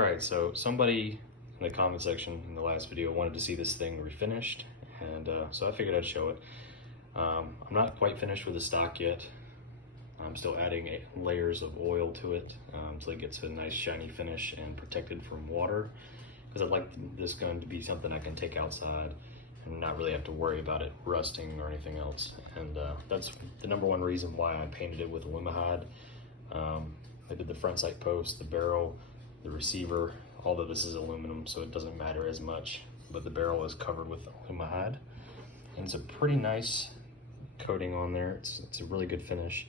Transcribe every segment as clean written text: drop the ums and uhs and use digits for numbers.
All right, so somebody in the comment section in the last video wanted to see this thing refinished, and so I figured I'd show it. I'm not quite finished with the stock yet. I'm still adding layers of oil to it until it gets a nice shiny finish and protected from water, because I'd like this gun to be something I can take outside and not really have to worry about it rusting or anything else. And that's the #1 reason why I painted it with Alumihide. I did the front sight post, the barrel, the receiver, although this is aluminum so it doesn't matter as much, but the barrel is covered with Alumihide. And it's a pretty nice coating on there. It's a really good finish.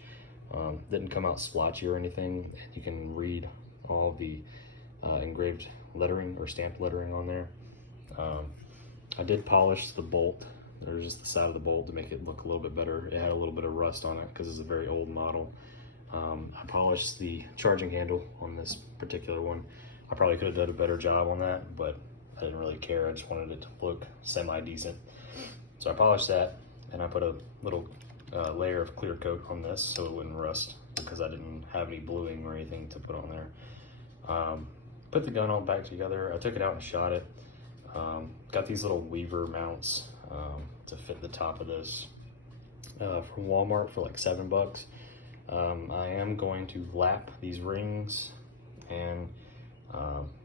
Didn't come out splotchy or anything. You can read all the engraved lettering or stamped lettering on there. I did polish the bolt. There's just the side of the bolt to make it look a little bit better. It had a little bit of rust on it because it's a very old model. I polished the charging handle on this particular one. I probably could have done a better job on that, but I didn't really care. I just wanted it to look semi-decent. So I polished that, and I put a little layer of clear coat on this so it wouldn't rust, because I didn't have any bluing or anything to put on there. Put the gun all back together. I took it out and shot it. Got these little weaver mounts to fit the top of this from Walmart for like $7. I am going to lap these rings, and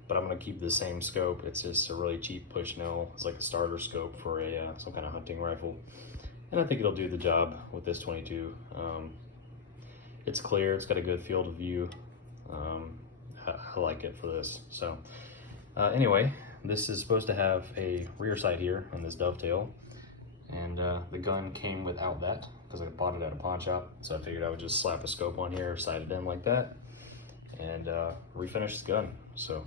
but I'm going to keep the same scope. It's just a really cheap Bushnell. It's like a starter scope for a some kind of hunting rifle, and I think it'll do the job with this 22. It's clear. It's got a good field of view. I like it for this. So anyway, this is supposed to have a rear sight here on this dovetail, and the gun came without that because I bought it at a pawn shop. So I figured I would just slap a scope on here, sight it in like that, and refinish the gun. So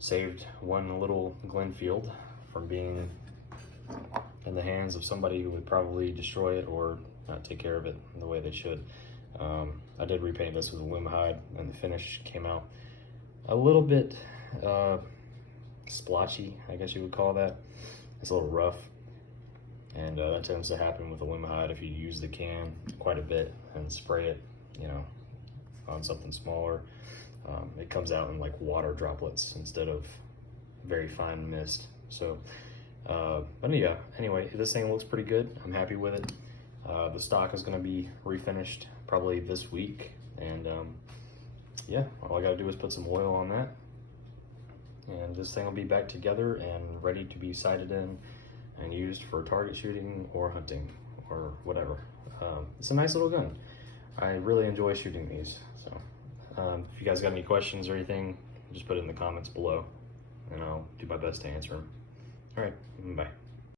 saved one little Glenfield from being in the hands of somebody who would probably destroy it or not take care of it the way they should. I did repaint this with Alumihide, and the finish came out a little bit splotchy, I guess you would call that. It's a little rough, and that tends to happen with Alumihide if you use the can quite a bit and spray it, you know, on something smaller. It comes out in like water droplets instead of very fine mist. So, but yeah, anyway, this thing looks pretty good. I'm happy with it. The stock is going to be refinished probably this week, and yeah, all I got to do is put some oil on that, and this thing will be back together and ready to be sighted in and used for target shooting or hunting or whatever. It's a nice little gun. I really enjoy shooting these. So if you guys got any questions or anything, just put it in the comments below, and I'll do my best to answer them. All right, bye.